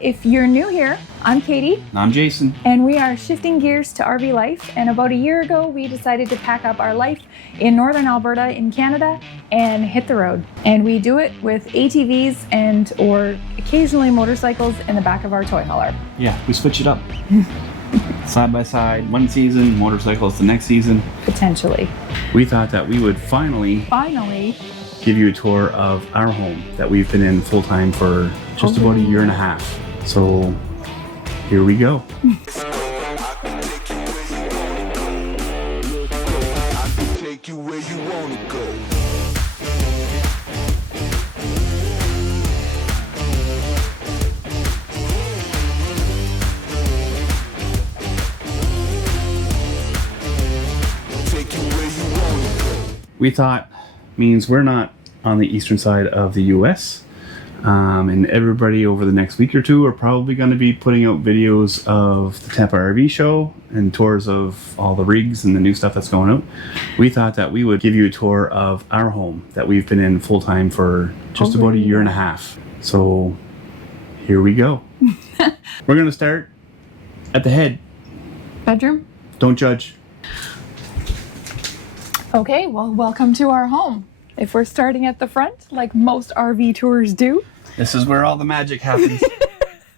If you're new here, I'm Katie. I'm Jason. And we are shifting gears to RV life. And about a year ago, we decided to pack up our life in northern Alberta in Canada and hit the road. And we do it with ATVs and or occasionally motorcycles in the back of our toy hauler. Yeah, we switch it up. Side by side, one season, motorcycles the next season. Potentially. We thought that we would finally give you a tour of our home that we've been in full time for just about a year and a half. So here we go. We thought means we're not on the eastern side of the US. And everybody over the next week or two are probably going to be putting out videos of the Tampa RV show and tours of all the rigs and the new stuff that's going out. We thought that we would give you a tour of our home that we've been in full time for just about a year and a half. So here we go. We're going to start at the head. Bedroom? Don't judge. Okay, well, welcome to our home. If we're starting at the front, like most RV tours do. This is where all the magic happens.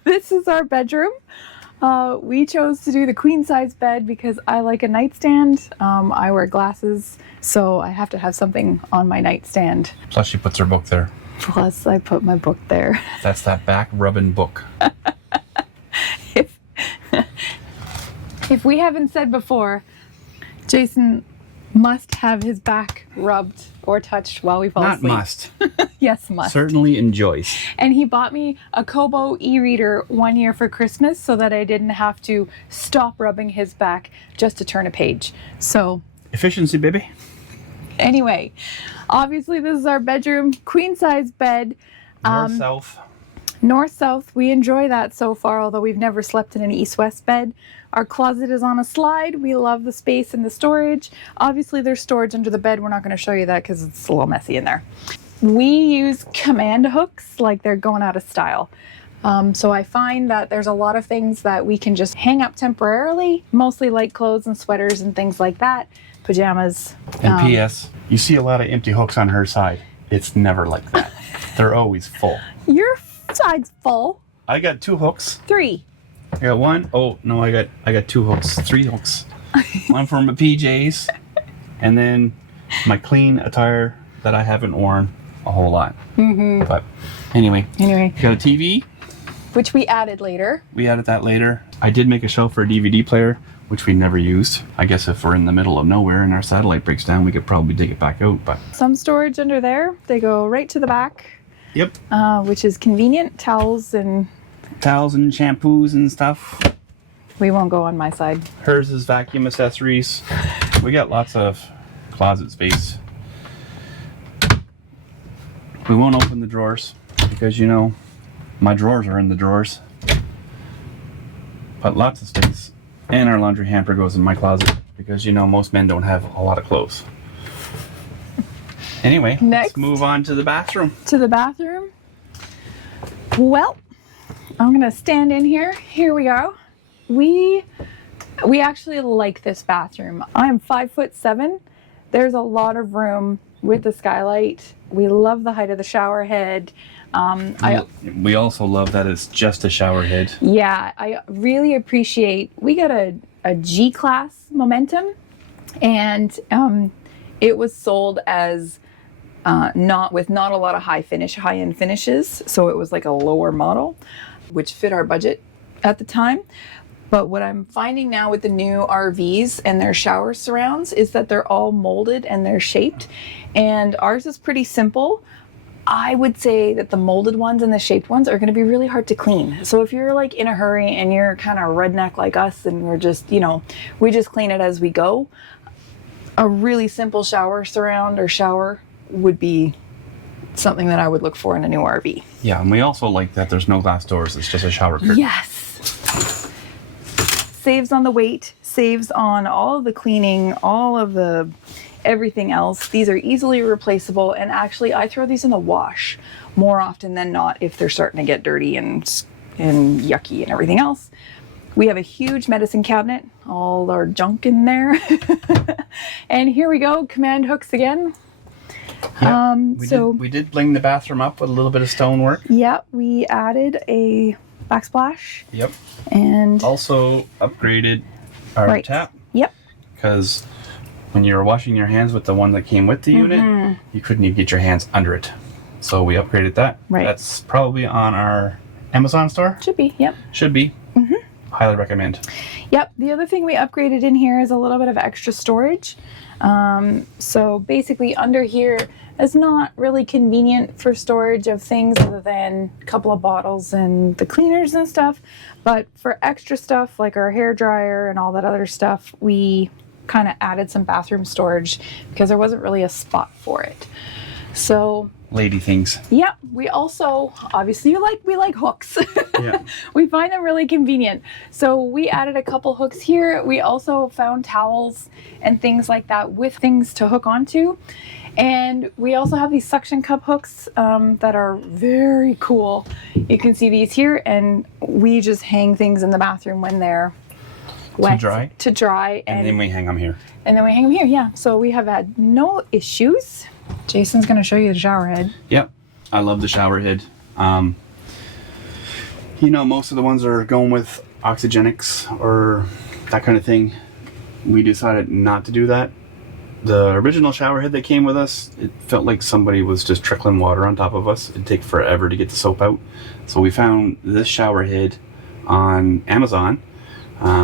This is our bedroom. We chose to do the queen size bed because I like a nightstand. I wear glasses, so I have to have something on my nightstand. Plus she puts her book there. Plus I put my book there. That's that back rubbing book. If we haven't said before, Jason must have his back rubbed or touched while we fall asleep. Not must. Yes, must. Certainly enjoys. And he bought me a Kobo e-reader one year for Christmas so that I didn't have to stop rubbing his back just to turn a page. So efficiency, baby. Anyway, obviously this is our bedroom, queen size bed. North-south. North-south, we enjoy that so far, although we've never slept in an east-west bed. Our closet is on a slide. We love the space and the storage. Obviously there's storage under the bed. We're not going to show you that because it's a little messy in there. We use command hooks like they're going out of style. So I find that there's a lot of things that we can just hang up temporarily, mostly light clothes and sweaters and things like that, pajamas. And P.S. You see a lot of empty hooks on her side. It's never like that. They're always full. Your side's full. I got 2 hooks. 3. I got 1. Oh no, I got 2 hooks. 3 hooks. One for my PJs, and then my clean attire that I haven't worn a whole lot. Mm-hmm. But anyway, got a TV, which we added later. We added that later. I did make a shelf for a DVD player, which we never used. I guess if we're in the middle of nowhere and our satellite breaks down, we could probably dig it back out. But some storage under there. They go right to the back. Yep. Which is convenient. Towels and shampoos and stuff. We won't go on my side. Hers is vacuum accessories. We got lots of closet space. We won't open the drawers because, you know, my drawers are in the drawers. But lots of space. And our laundry hamper goes in my closet because, you know, most men don't have a lot of clothes. Anyway, let's move on to the bathroom. To the bathroom? Well, I'm gonna stand in here. Here we go. We actually like this bathroom. I'm 5'7". There's a lot of room with the skylight. We love the height of the shower head. We also love that it's just a shower head. Yeah, I really appreciate. We got a G-Class Momentum, and it was sold as not a lot of high-end finishes, so it was like a lower model, which fit our budget at the time. But what I'm finding now with the new RVs and their shower surrounds is that they're all molded and they're shaped, and ours is pretty simple. I would say that the molded ones and the shaped ones are going to be really hard to clean. So if you're like in a hurry and you're kind of redneck like us and we're just, you know, we just clean it as we go, a really simple shower surround or shower would be something that I would look for in a new RV. Yeah, and we also like that there's no glass doors. It's just a shower curtain. Yes. Saves on the weight, saves on all of the cleaning, all of the everything else. These are easily replaceable, and actually I throw these in the wash more often than not if they're starting to get dirty and and yucky and everything else. We have a huge medicine cabinet, all our junk in there. And here we go, command hooks again. Yeah, we did bling the bathroom up with a little bit of stonework. Yeah, we added a backsplash. Yep. And also upgraded our tap. Yep. Because when you were washing your hands with the one that came with the unit, you couldn't even get your hands under it. So we upgraded that. Right. That's probably on our Amazon store. Should be, yep. Should be. Highly recommend. Yep. The other thing we upgraded in here is a little bit of extra storage. So basically under here is not really convenient for storage of things other than a couple of bottles and the cleaners and stuff. But for extra stuff like our hair dryer and all that other stuff, we kind of added some bathroom storage because there wasn't really a spot for it. So lady things. yeah, we also obviously we like hooks. Yeah. We find them really convenient. So we added a couple hooks here. We also found towels and things like that with things to hook onto. And we also have these suction cup hooks that are very cool. You can see these here, and we just hang things in the bathroom when they're wet to dry. And then we hang them here. And then we hang them here, yeah. So we have had no issues. Jason's going to show you the shower head. Yep. I love the shower head. You know, most of the ones are going with oxygenics or that kind of thing. We decided not to do that. The original shower head that came with us, it felt like somebody was just trickling water on top of us. It'd take forever to get the soap out. So we found this shower head on Amazon,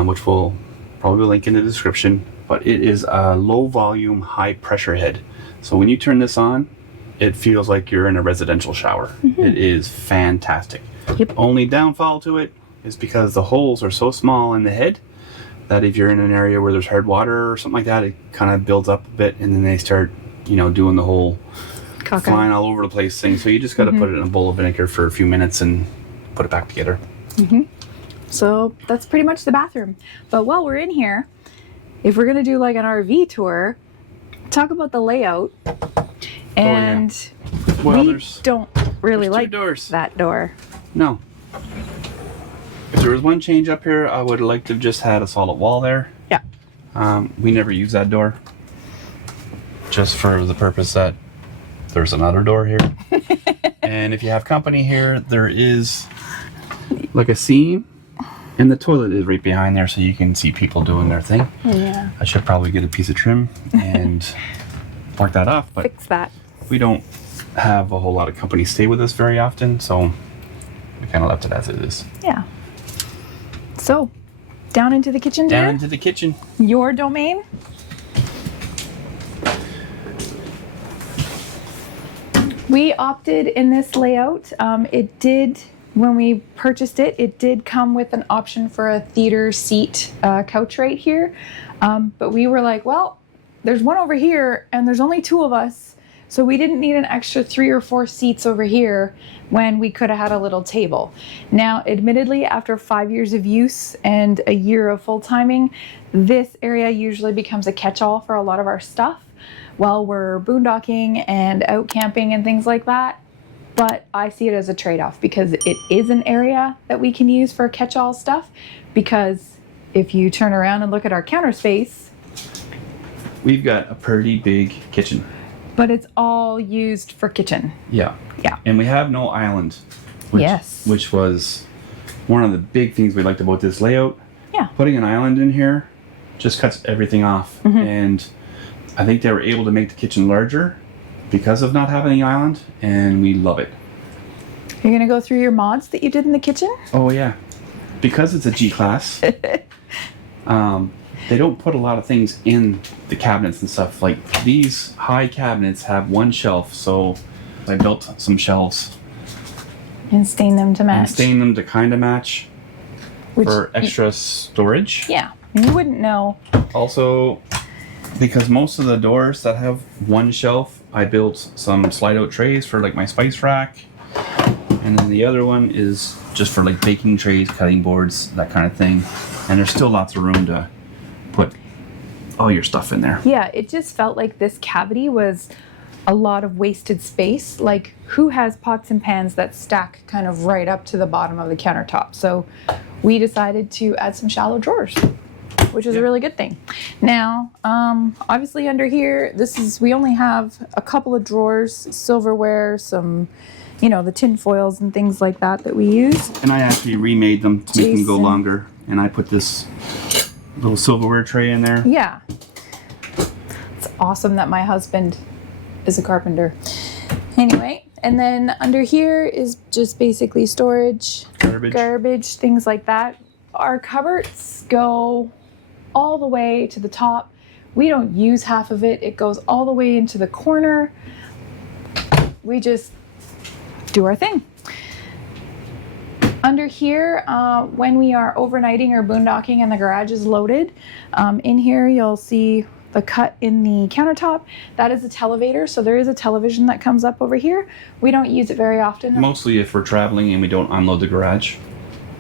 which we'll probably link in the description. But it is a low volume, high pressure head. So when you turn this on, it feels like you're in a residential shower. It is fantastic. Yep. Only downfall to it is because the holes are so small in the head that if you're in an area where there's hard water or something like that, it kind of builds up a bit, and then they start, you know, doing the whole flying all over the place thing. So you just got to put it in a bowl of vinegar for a few minutes and put it back together. So that's pretty much the bathroom. But while we're in here, if we're gonna do like an RV tour, talk about the layout. And well, we don't really like doors. that door. No. If there was one change up here, I would like to have just had a solid wall there. Yeah. We never use that door. Just for the purpose that there's another door here. And if you have company here, there is like a seam, and the toilet is right behind there, so you can see people doing their thing. Yeah. I should probably get a piece of trim and mark that off, but fix that. We don't have a whole lot of company stay with us very often, so we kind of left it as it is. Yeah. So, down into the kitchen, dear. Down into the kitchen. Your domain. We opted in this layout. It did, when we purchased it, it did come with an option for a theater seat couch right here. But we were like, well, there's one over here and there's only two of us. So we didn't need an extra 3 or 4 seats over here when we could have had a little table. Now, admittedly, after 5 years of use and a year of full timing, this area usually becomes a catch-all for a lot of our stuff while we're boondocking and out camping and things like that. But I see it as a trade-off because it is an area that we can use for catch-all stuff, because if you turn around and look at our counter space, we've got a pretty big kitchen. But it's all used for kitchen. Yeah. Yeah. And we have no island. Which was one of the big things we liked about this layout. Yeah. Putting an island in here just cuts everything off. And I think they were able to make the kitchen larger because of not having the island, and we love it. You're gonna go through your mods that you did in the kitchen? Oh yeah. Because it's a G-class, they don't put a lot of things in the cabinets and stuff. Like these high cabinets have one shelf, so I built some shelves. And stain them to match. And stain them to kind of match for extra storage. Yeah, you wouldn't know. Also, because most of the doors that have one shelf, I built some slide out trays for like my spice rack. And then the other one is just for like baking trays, cutting boards, that kind of thing. And there's still lots of room to put all your stuff in there. Yeah, it just felt like this cavity was a lot of wasted space. Like, who has pots and pans that stack kind of right up to the bottom of the countertop? So we decided to add some shallow drawers, which is a really good thing. Now, obviously under here, we only have a couple of drawers, silverware, some, you know, the tin foils and things like that we use. And I actually remade them to make them go longer. And I put this little silverware tray in there. Yeah. It's awesome that my husband is a carpenter. Anyway, and then under here is just basically storage, garbage, things like that. Our cupboards go all the way to the top. We don't use half of it. It goes all the way into the corner. We just do our thing. Under here, when we are overnighting or boondocking and the garage is loaded, in here you'll see the cut in the countertop. That is a televator, so there is a television that comes up over here. We don't use it very often. Mostly if we're traveling and we don't unload the garage,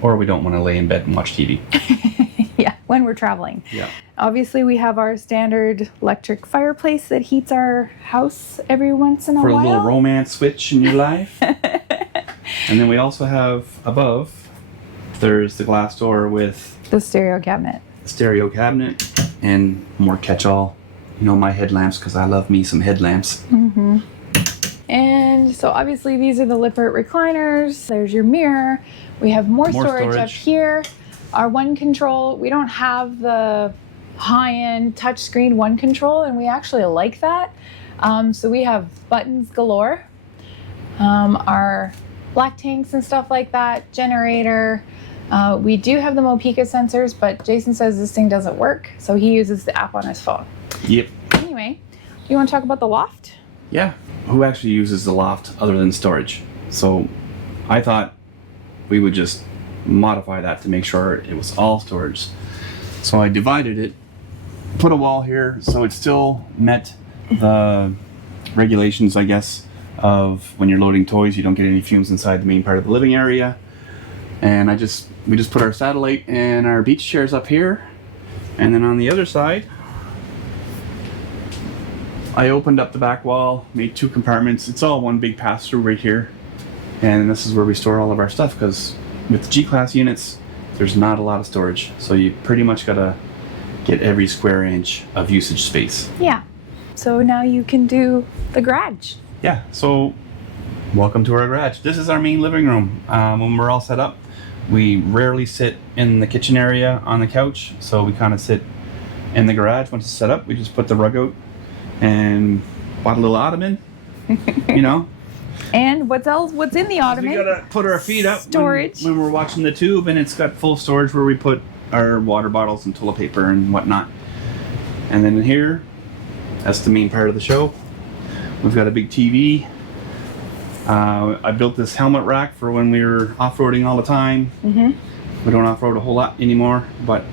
or we don't want to lay in bed and watch TV. Yeah, when we're traveling. Yeah. Obviously, we have our standard electric fireplace that heats our house every once in a while. For a little romance switch in your life. And then we also have above, there's the glass door with the stereo cabinet. Stereo cabinet and more catch-all, you know, my headlamps, because I love me some headlamps. Mm-hmm. And so obviously these are the Lippert recliners. There's your mirror. We have more storage up here. Our One Control, we don't have the high-end touchscreen One Control, and we actually like that. So we have buttons galore. Our black tanks and stuff like that, generator. We do have the Mopica sensors, but Jason says this thing doesn't work, so he uses the app on his phone. Yep. Anyway, do you want to talk about the loft? Yeah. Who actually uses the loft other than storage? So I thought we would just modify that to make sure it was all storage. So I divided it, put a wall here so it still met the regulations, I guess, of when you're loading toys, you don't get any fumes inside the main part of the living area. And we just put our satellite and our beach chairs up here. And then on the other side, I opened up the back wall, made 2 compartments. It's all one big pass-through right here. And this is where we store all of our stuff, because with the G-Class units, there's not a lot of storage. So you pretty much gotta get every square inch of usage space. Yeah. So now you can do the garage. Yeah, so welcome to our garage. This is our main living room. When we're all set up, we rarely sit in the kitchen area on the couch, so we kind of sit in the garage. Once it's set up, we just put the rug out and bought a little ottoman, you know. And what's in the ottoman? We gotta put our feet up storage when we're watching the tube, and it's got full storage where we put our water bottles and toilet paper and whatnot. And then in here, that's the main part of the show. We've got a big TV. I built this helmet rack for when we were off-roading all the time. Mm-hmm. We don't off-road a whole lot anymore, but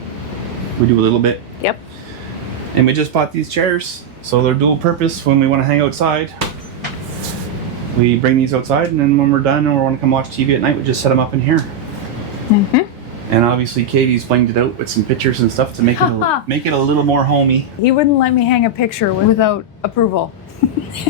we do a little bit. Yep. And we just bought these chairs, so they're dual purpose when we want to hang outside. We bring these outside, and then when we're done and we want to come watch TV at night, we just set them up in here. Mm-hmm. And obviously Katie's blinged it out with some pictures and stuff to make it a little more homey. He wouldn't let me hang a picture without approval.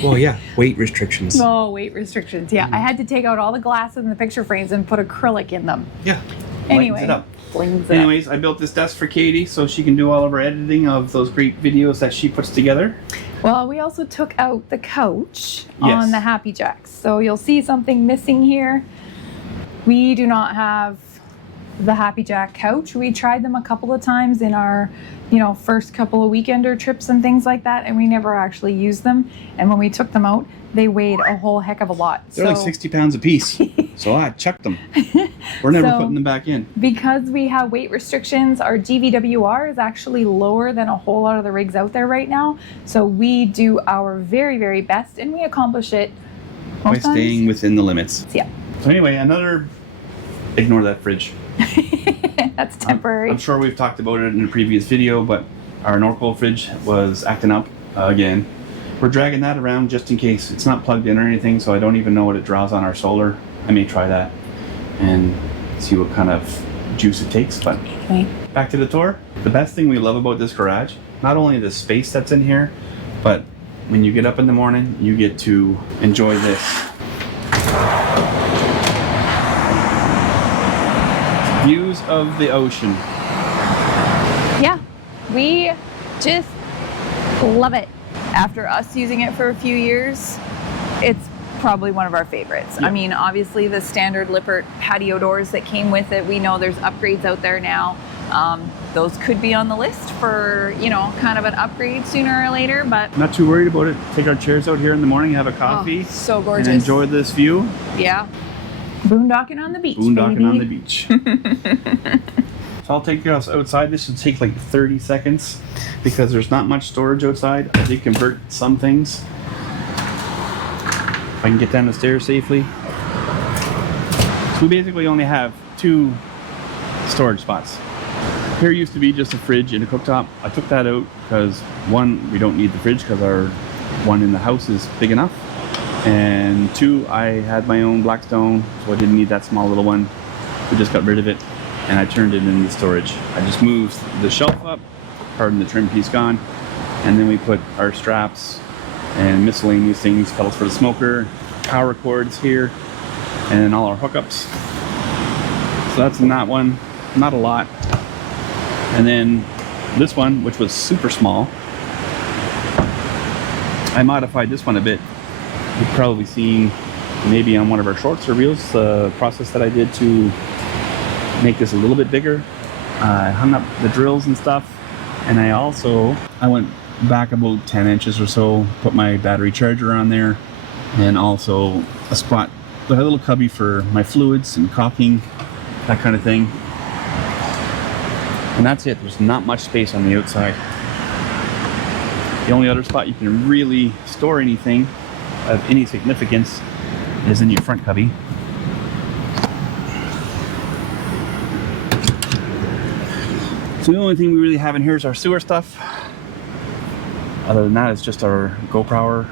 Well, yeah, weight restrictions. Oh, weight restrictions. Yeah, I had to take out all the glasses in the picture frames and put acrylic in them. Yeah. Anyway, Lightens it up. Blings it Anyways, I built this desk for Katie so she can do all of her editing of those great videos that she puts together. Well, we also took out the couch on the Happy Jacks. So you'll see something missing here. We do not have the Happy Jack couch. We tried them a couple of times in our, first couple of weekender trips and things like that, and we never actually used them. And when we took them out, they weighed a whole heck of a lot. They're like 60 pounds a piece. So I chucked them. We're never putting them back in. Because we have weight restrictions, our GVWR is actually lower than a whole lot of the rigs out there right now. So we do our very, very best, and we accomplish it by staying within the limits. Yeah. So anyway, ignore that fridge. That's temporary. I'm sure we've talked about it in a previous video, but our Norcold fridge was acting up again. We're dragging that around just in case. It's not plugged in or anything, so I don't even know what it draws on our solar. I may try that and see what kind of juice it takes. But back to the tour. The best thing we love about this garage, not only the space that's in here, but when you get up in the morning, you get to enjoy this. Views of the ocean. Yeah, we just love it. After us using it for a few years, it's probably one of our favorites. Yeah. I mean, obviously the standard Lippert patio doors that came with it, we know there's upgrades out there now. Those could be on the list for, you know, kind of an upgrade sooner or later, but Not too worried about it. Take our chairs out here in the morning, have a coffee, oh, so gorgeous. and enjoy this view. Yeah. Boondocking on the beach, Boondocking baby. on the beach. So I'll take you outside. This should take like 30 seconds because there's not much storage outside. I did convert some things. If I can get down the stairs safely. So we basically only have 2 storage spots. Here used to be just a fridge and a cooktop. I took that out because 1, we don't need the fridge because our one in the house is big enough. And 2, I had my own Blackstone, so I didn't need that small little one. We just got rid of it and I turned it into storage. I just moved the shelf up, pardon the trim piece gone, and then we put our straps and miscellaneous things, pedals for the smoker, power cords here, and then all our hookups. So that's in that one, not a lot. And then this one, which was super small, I modified this one a bit. You've probably seen maybe on one of our shorts or reels the process that I did to make this a little bit bigger. I hung up the drills and stuff, and I went back about 10 inches or so, put my battery charger on there, and also a spot, a little cubby for my fluids and caulking, that kind of thing. And that's it. There's not much space on the outside. The only other spot you can really store anything of any significance is in your front cubby. So the only thing we really have in here is our sewer stuff. Other than that, it's just our GoPro,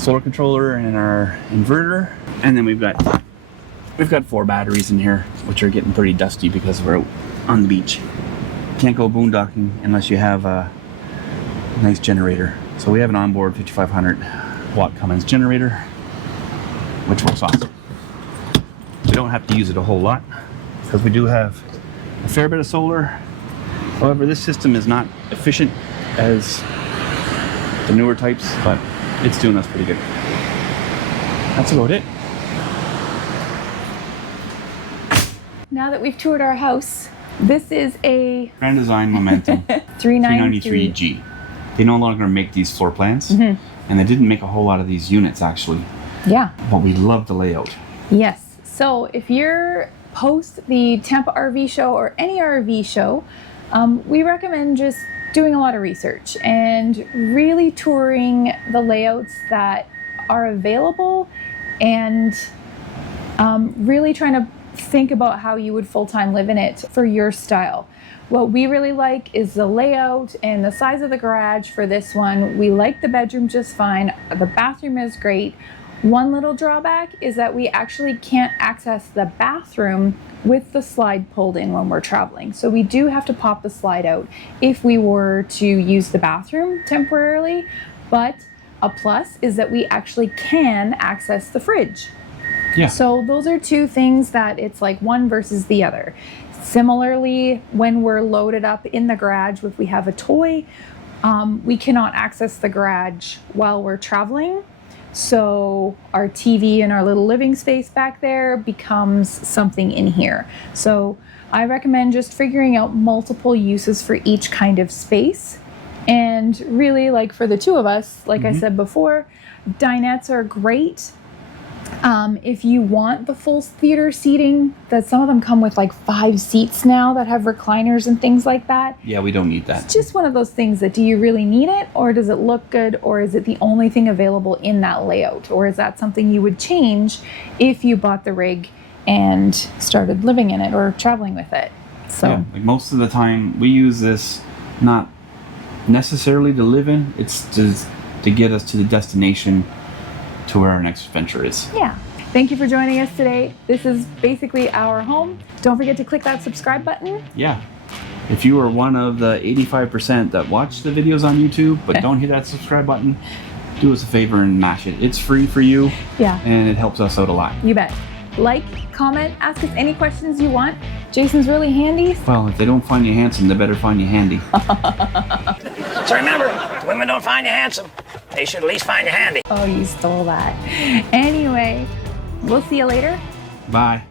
solar controller, and our inverter. And then we've got 4 batteries in here, which are getting pretty dusty because we're out on the beach. Can't go boondocking unless you have a nice generator. So we have an onboard 5500 watt Cummins generator, which works awesome. We don't have to use it a whole lot because we do have a fair bit of solar. However, this system is not efficient as the newer types, but it's doing us pretty good. That's about it. Now that we've toured our house, this is a Grand Design Momentum 393G. They no longer make these floor plans, and they didn't make a whole lot of these units actually. Yeah. But we love the layout. Yes. So if you're post the Tampa RV show or any RV show, we recommend just doing a lot of research and really touring the layouts that are available and really trying to think about how you would full-time live in it for your style. What we really like is the layout and the size of the garage for this one. We like the bedroom just fine. The bathroom is great. One little drawback is that we actually can't access the bathroom with the slide pulled in when we're traveling. So we do have to pop the slide out if we were to use the bathroom temporarily. But a plus is that we actually can access the fridge. Yeah. So those are 2 things that it's like one versus the other. Similarly, when we're loaded up in the garage, if we have a toy, we cannot access the garage while we're traveling. So our TV and our little living space back there becomes something in here. So I recommend just figuring out multiple uses for each kind of space. And really, like for the 2 of us, like I said before, dinettes are great. If you want the full theater seating, that some of them come with like 5 seats now that have recliners and things like that. Yeah, we don't need that. It's just one of those things that, do you really need it, or does it look good, or is it the only thing available in that layout, or is that something you would change if you bought the rig and started living in it or traveling with it? So yeah, like most of the time we use this not necessarily to live in, it's to get us to the destination to where our next adventure is. yeah. Thank you for joining us today. This is basically our home. Don't forget to click that subscribe button. Yeah. If you are one of the 85% that watch the videos on YouTube but don't hit that subscribe button, do us a favor and mash it. It's free for you. Yeah. And it helps us out a lot. You bet. Like, comment, ask us any questions you want. Jason's really handy. Well, if they don't find you handsome, they better find you handy. So remember, if women don't find you handsome, they should at least find you handy. Oh, you stole that. Anyway, we'll see you later. Bye.